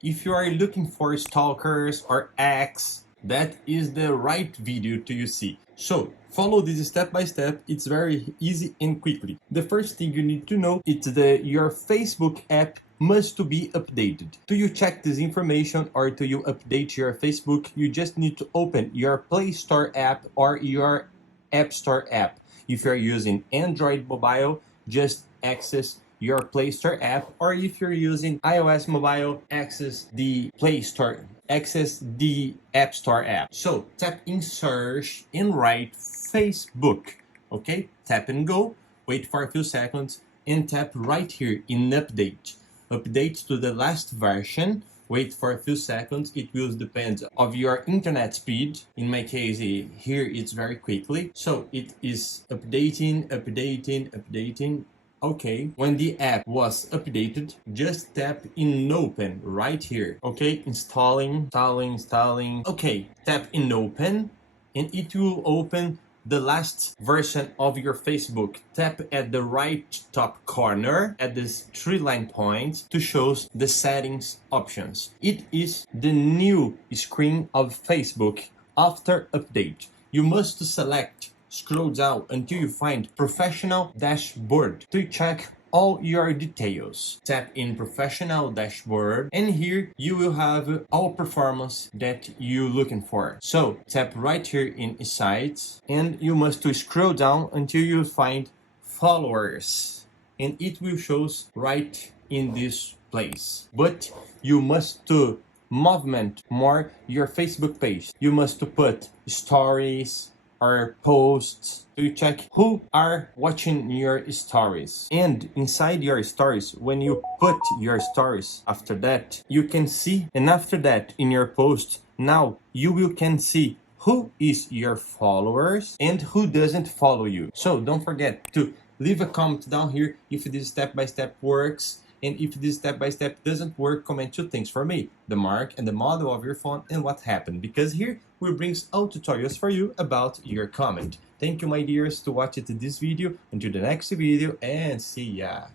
If you are looking for stalkers or ex, that is the right video to you see. So follow this step by step. It's very easy and quickly. The first thing you need to know is that your Facebook app must to be updated. To you check this information or to you update your Facebook, you just need to open your Play Store app or your App Store app. If you're using Android mobile, just access your Play Store app, or if you're using iOS mobile, access the Play Store, access the App Store app. So tap in search and write Facebook. Okay, tap and go, wait for a few seconds, and tap right here in update. Update to the last version. Wait for a few seconds. It will depend of your internet speed. In my case, here it's very quickly. So it is updating. Okay, when the app was updated, just tap in open right here. Okay, installing. Okay, tap in open and it will open the last version of your Facebook. Tap at the right top corner at this three-line point to show the settings options. It is the new screen of Facebook after update. You must select, scroll down until you find Professional Dashboard to check all your details. Tap in Professional Dashboard and here you will have all performance that you're looking for. So tap right here in Sites and you must to scroll down until you find Followers and it will show right in this place. But you must to movement more your Facebook page. You must to put stories or posts to check who are watching your stories. And inside your stories, when you put your stories after that, you can see, and after that in your post, now you will can see who is your followers and who doesn't follow you. So don't forget to leave a comment down here if this step-by-step works. And if this step-by-step doesn't work, comment two things for me: the mark and the model of your phone and what happened. Because here we bring all tutorials for you about your comment. Thank you, my dears, to watch it this video. Until the next video, and see ya.